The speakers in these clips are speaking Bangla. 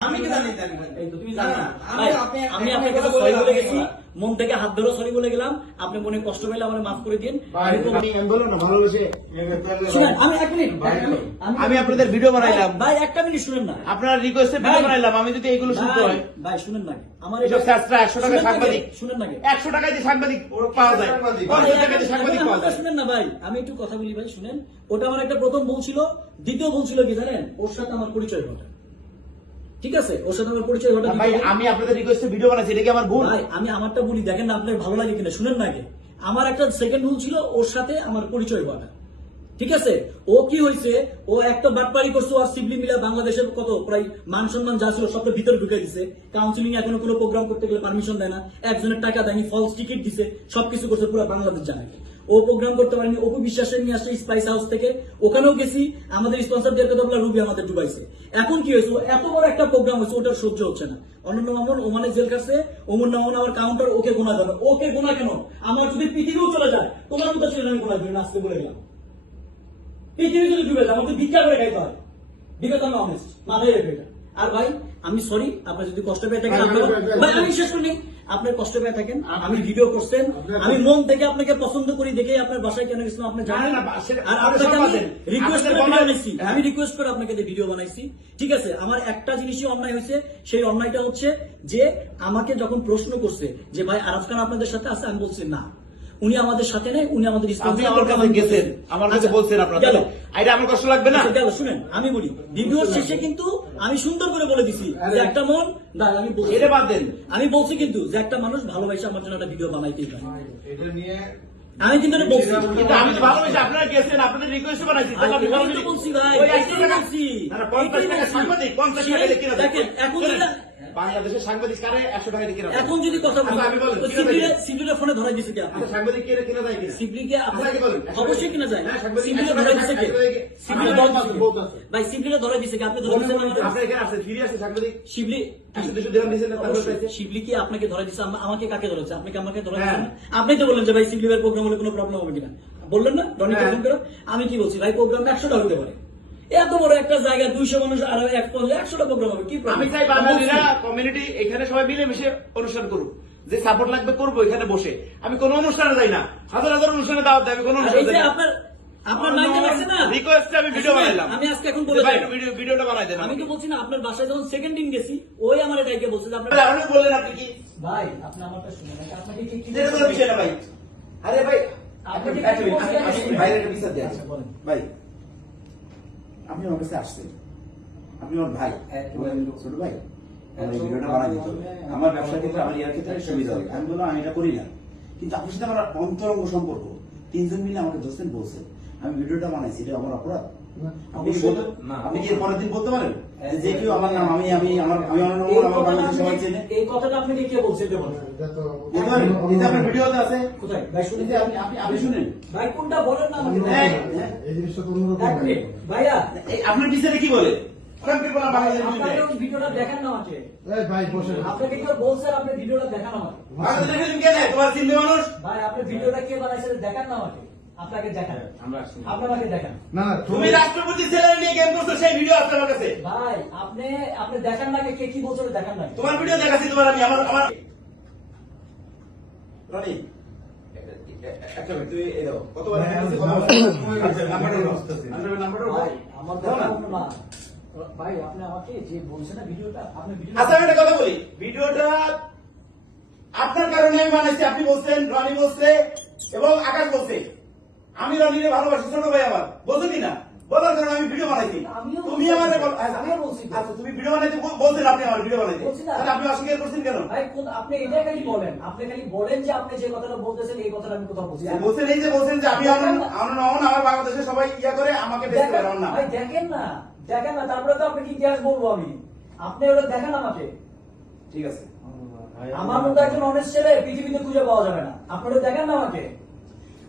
আমি কি জানি জানি? ভাই? এই তো তুমি জানো না, না। আমি আপনি- আপনার কাছে সরি বলে গেছি। মন থেকে হাত ধরে সরি বলে গেলাম। আপনি মনে কষ্ট পেলে আমার মাফ করে দিন। আমি এক মিনিট আপনাদের ভিডিও বানাইলাম। ভাই একটা মিনিট শুনেন না। আপনার রিকোয়েস্টে ভিডিও বানাইলাম। আমি যদি এগুলো শুনতে ভাই, হয়। ভাই শুনেন না। আমার এসব স্যাসরা 100 টাকা শুনেন না সাংবাদিক। শুনেন না কে? একশো টাকায় যে সাংবাদিক পাওয়া যায়। সাংবাদিক। ভাই, পঞ্চাশ এখন- টাকায় যে সাংবাদিক পাওয়া যায়? শুনেন না ভাই। আমি একটু কথা বলি ভাই শুনেন। ওটা আমার একটা প্রথম ভুল ছিল দ্বিতীয় ভুল ছিল কি জানেন? ওর সাথে আমার পরিচয় ঘটা। ঠিক আছে? ওর সাথে আমার পরিচয় ঘটা ভাই আমি আপনাদের রিকোয়েস্টে ভিডিও বানাইছি এটা কি আমার ভুল? ভাই আমি আমারটা বলি দেখেন না আপনার ভালো লাগে কিনা শুনেন না আগে। আমার একটা সেকেন্ড ভুল ছিল ওর সাথে আমার পরিচয় ঘটা। ঠিক আছে? ও কি হয়েছে ও একটা বাটপারি করছে আর সিবলি মিলা বাংলাদেশের কত প্রায় মান সম্মান যা ছিল সবটা ভিতরে ঢুকে দিছে কাউন্সিলিং এখনও কোনো প্রোগ্রাম করতে গেলে পারমিশন দেয় না। একজনের টাকা দেয়নি ফলস টিকিট দিছে সবকিছু করছে পুরো বাংলাদেশ জানে। ও প্রোগ্রাম করতে পারেনি অপু বিশ্বাসের নিয়ে আসছে স্পাইস হাউস থেকে। ওখানেও গেছি আমাদের স্পন্সরদের কথা বলে রুবি আমাদের ডুবাইছে। এখন কি হয়েছে? এত বড় একটা প্রোগ্রাম হয়েছে ওটার সহ্য হচ্ছে না। অনন্য মামুন ওমানে জেল কাটছে ওমর মামুন আবার কাউন্টার ওকে গোনা যাবে ওকে গোনা কেন? আমার যদি পৃথিবীও চলে যায় তোমার মতো ছিল আমি গোনা দিই না আজকে বলে গেলাম পৃথিবী যদি ডুবে যায় আমাকে ভিক্ষা করে খাইতে হয়। বিগত আমি অনেস্ট মাথায় রেখে এটা। আর ভাই আমি সরি আপনার যদি কষ্ট পেয়ে থাকেন ভাই। আমি শেষ করি আপনার কষ্ট পেয়ে থাকেন আমি ভিডিও করছেন আমি মন থেকে আপনাকে পছন্দ করি দেখে আপনার বাসায় কেন গেছিলাম আপনি জানেন? আর আপনাকে আমি রিকোয়েস্ট করে বানাইছি। হ্যাঁ। আমি রিকোয়েস্ট করে আপনাকে ভিডিও বানাইছি। ঠিক আছে আমার একটা জিনিসই অন্যায় হয়েছে সেই অন্যায়টা হচ্ছে যে আমাকে যখন প্রশ্ন করছে যে ভাই আরব খান আপনাদের সাথে আছে? আমি বলছি না। উনি আমাদের সাথে নেই উনি আমাদের আপনি আমার কাছে আমি গেছেন আমার কাছে আচ্ছা, বলছেন আপনারা গেল। এটা আমার কষ্ট লাগবে না। আচ্ছা, গেল শুনেন আমি বলি ভিডিওর শেষে কিন্তু আমি সুন্দর করে বলে দিছি যে একটা মন না আমি বলছি। এটা বাদ দেন। আমি বলছি কিন্তু যে একটা মানুষ ভালোবাসে আমার জন্য একটা ভিডিও বানাইতেই পারে। এটা নিয়ে আমি কিন্তু বলছি। আমি ভালোবেসে আপনারা গেছেন আপনাদের রিকোয়েস্ট বানাইছি আমি বলছি ভাই, ওই এটাই 100 টাকা- বলছি। না, না, 50 এটাই টাকা সাংবাদিক, 50 টাকা দিয়ে কিনা দেয়? দেখেন, এখন শোনেন, যেটা- বাংলাদেশের সাংবাদিক কারে 100 টাকা কিনা এখন যদি কথা বলি আচ্ছা, সিবলিরে ফোনে দিছে কি আপনি সাংবাদিক কে কিনা দেয় কিনা? সিবলিকে আপনি আচ্ছা, বলেন? অবশ্যই কিনা যায়। হ্যাঁ, একশো টাকা- দিছে কে? একশো টাকা- সিবলিরে দিছে বহুত আছে। ভাই দিছে কি? আপনি দিছেন আমাকে? আপনার এখানে আছে, ফিরে আছে সাংবাদিক? শিবলি একশো কি আপনাকে ধরে দিচ্ছে আমাকে কাকে ধরেছে আপনাকে আমাকে ধরে হ্যাঁ। দিচ্ছেন আপনি তো বললেন যে ভাই শিবলি ভাই প্রোগ্রাম হলে কোনো প্রবলেম হবে কিনা। বললেন না? হ্যাঁ। ফোন করে। আমি কি বলছি? ভাই প্রোগ্রাম একশোটা হতে পারে। এত বড় একটা জায়গা দুইশো মানুষ আর এক একশোটা প্রোগ্রাম হবে কি আমি চাই বাঙালিরা কমিউনিটি এখানে সবাই মিলে মিশে অনুষ্ঠান করুক। যে সাপোর্ট লাগবে করব এখানে বসে। আমি কোন অনুষ্ঠানে যাই না। হাজার হাজার অনুষ্ঠানে দাওয়াত দেয় আমি কোন অনুষ্ঠানে আপনার আপনার মাইন্ডে লাগছে না? রিকোয়েস্টে আমি ভিডিও বানাইলাম। আমি আজকে এখন বলে ভাই ভিডিও ভিডিওটা বানাই দেন আমি তো বলছি না আপনার বাসায় যখন সেকেন্ড দিন গেছি ওই আমার এটাকে বলছে যে আপনি বললেন আপনি কি? ভাই আপনি আমারটা শুনেন আপনাকে কি কি বিষয় না ভাই। আরে ভাই আপনি একটা বিচার দিয়ে আচ্ছা, ভাই আপনি আমার কাছে আসছেন আপনি আমার ভাই ছোট ভাই আমার এই ভিডিওটা বানাই দিত আমার ব্যবসার ক্ষেত্রে আমার ইয়ার ক্ষেত্রে সুবিধা হবে আমি বললাম আমি এটা করি না। কিন্তু আপনার সাথে আমার অন্তরঙ্গ সম্পর্ক। তিনজন মিলে আমাকে দোষেন বলছেন। আমি ভিডিওটা বানাইছি এটা আমার অপরাধ। আপনি কি বলতে আপনি কি এর পরের দিন বলতে পারেন? যে কেউ আমার নাম আমি আমি আমার আমি আমার নাম আমার কথাটা সবাই চেনে। এই কথাটা আপনাকে কে বলছে এটা এটা আপনার ভিডিওতে আছে। কোথায়? ভাই শুনেন। আপনি আপনি আপনি শুনেন। ভাই কোনটা বলেন না আমাকে। এই জিনিসটা তো অন্যরকম। ভাইয়া। আপনার বিচারে কি বলে? ভিডিওটা দেখান না আমাকে। ভাই আপনাকে কেউ বলছে আপনি ভিডিওটা দেখান আমাকে? তোমার চিন্তা মানুষ? ভাই আপনি ভিডিওটা কে বানাইছে দেখান না আমাকে। আপনাকে দেখান আমরা আসছি। আপনি আমাকে দেখান না না তুমি রাষ্ট্রপতি ছেলে নিয়ে গেম করছ সেই ভিডিও আছে কাছে ভাই আপনি আপনি দেখান না কে কি বলছে দেখান না তোমার ভিডিও দেখাচ্ছি তোমার আমি আমার আমার রনি একটা মিনিট, তুই এই দাও। কতবার দেখাচ্ছি, কতবার? নাম্বারটা দাও। বুঝতেছি। নাম্বারটা- নাম্বারটা দাও। ভাই আমার দাও দেখা না। না ভাই আপনি আমাকে যে বলছে না ভিডিওটা আপনি আচ্ছা আমি একটা কথা বলি ভিডিওটা আপনার কারণে আমি বানাইছি আপনি বলছেন রনি বলছে এবং আকাশ বলছে আমি রনিরে ভালোবাসি ছোট ভাই আমার। বলছো কি না? বলার কারণে আমি ভিডিও বানাইছি। আমিও তুমি বলছি। আমার আচ্ছা তুমি ভিডিও বানাইতে বল- বলছেন আপনি আমার ভিডিও বানাইতে। বলছি তাহলে আপনি অস্বীকার করছেন কেন? ভাই আপনি এটা খালি বলেন। আপনি খালি বলেন যে আপনি যে কথাটা বলতেছেন এই কথাটা আমি কোথাও বলছি বলছেন এই যে বলছেন যে আমি আমার আমার আমার বাংলাদেশে সবাই ইয়া করে আমাকে বেশি দেখেন না ভাই দেখেন না। দেখেন না তারপরে তো আপনাকে ইতিহাস বলব আমি। আপনি ওটা দেখেন আমাকে। ঠিক আছে। আমার মতো একজন অনেস্ট ছেলে পৃথিবীতে খুঁজে পাওয়া যাবে না। আপনারা দেখেন না আমাকে?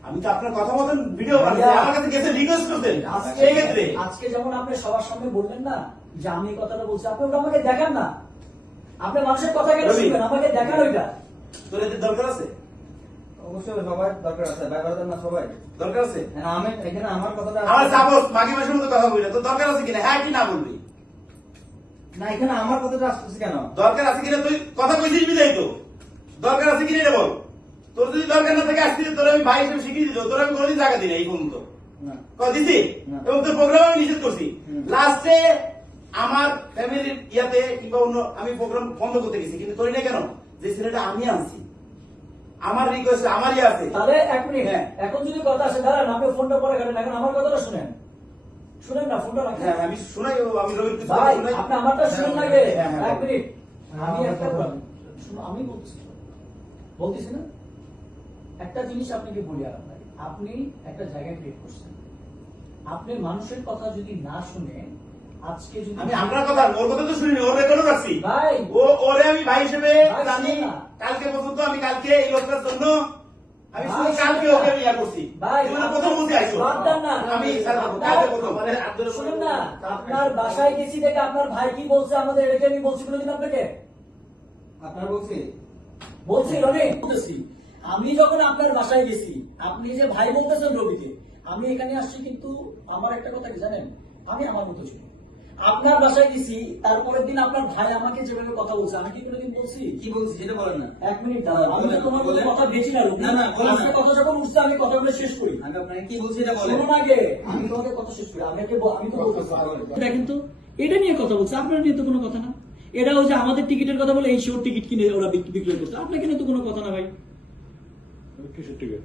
আমি তো আপনার কথা মতন ভিডিও আমার কাছে গেছে রিকোয়েস্ট করতেন আজকে সেই ক্ষেত্রে। আজকে যেমন আপনি সবার সামনে বললেন না যে আমি কথাটা বলছি আপনি ওটা আমাকে দেখান না। আপনি মানুষের কথা কেন শুনবেন? আমাকে দেখান ওইটা। তোর এদের দরকার আছে? অবশ্যই সবাই দরকার আছে। ভাই ব্রাদার না সবাই? দরকার আছে? হ্যাঁ, আমি এখানে আমার কথাটা আমার সাপোজ মাঝে মাঝে মতো কথা বলি তোর দরকার আছে কিনা? হ্যাঁ কি না বলবি? না এখানে আমার কথাটা আসতেছে কেন? দরকার আছে কিনা? তুই কথা কইছিস বিদায় তো। দরকার আছে কিনা এটা বল? তোর যদি দরকার না থাকে আসতে তোর আমি ভাই হিসেবে শিখিয়ে দিল তোর আমি কোনোদিন জায়গা দিই না এই পর্যন্ত। না। দিছি? এবং তোর প্রোগ্রাম আমি নিষেধ করছি। লাস্টে আমার ফ্যামিলির ইয়াতে কিংবা অন্য আমি প্রোগ্রাম বন্ধ করতে গেছি কিন্তু করি না কেন? যে ছেলেটা আমি আনছি। আমার রিকোয়েস্ট আমার ইয়ে আছে। তাহলে এক মিনিট হ্যাঁ। এখন যদি কথা আসে দাঁড়ান আপনি ফোনটা পরে কাটেন এখন আমার কথাটা শুনেন। শুনেন না ফোনটা রাখেন। হ্যাঁ আমি শোনাই আমি কিছু ভাই আপনি আমারটা শুনুন আগে। হ্যাঁ, হ্যাঁ, এক মিনিট। আমি হ্যাঁ, একটা আমি বলছি বলতেছি না? একটা জিনিস আপনাকে বলি আর আপনাকে আপনি একটা জায়গা ক্রিয়েট করছেন। আপনি মানুষের কথা যদি না শুনে আজকে যদি আমি আপনার কথা ওর কথা তো শুনিনি ওর রেকর্ডও রাখছি ভাই। ও ওরে আমি ভাই হিসেবে জানি কালকে পর্যন্ত আমি কালকে এই লোকটার জন্য আমি শুধু কালকে ওকে ইয়া করছি। জীবনে প্রথম বুঝে না। আমি কালকে প্রথম শুনুন না। আপনার বাসায় গেছি দেখে আপনার ভাই কি বলছে আমাদের এটাকে আমি বলছি কোনোদিন আপনাকে? আপনার বলছি? বলছি রনি। বলতেছি। আমি যখন আপনার বাসায় গেছি আপনি যে ভাই বলতেছেন রবিকে আমি এখানে আসছি কিন্তু আমার একটা কথা কি জানেন? আমি আমার মতো ছিল। আপনার বাসায় গেছি তারপরের দিন আপনার ভাই আমাকে যেভাবে কথা বলছে আমি কি কোনোদিন বলছি? কি বলছি সেটা বলেন না। এক মিনিট দাঁড়াও আমি তো তোমার মতো কথা বেছি না না, না, বলেন কথা যখন উঠছে আমি কথাগুলো শেষ করি। আমি আপনাকে কি বলছি এটা বলেন। শুনুন আগে আমি তোমাকে কথা শেষ করি আমি আমি তো বলতেছি। এটা কিন্তু এটা নিয়ে কথা বলছে আপনার নিয়ে তো কোনো কথা না। এটা হচ্ছে আমাদের টিকিটের কথা বলে এই শিওর টিকিট কিনে ওরা বিক্রি বিক্রি করছে আপনাকে নিয়ে তো কোনো কথা না ভাই। কিসের টিকিট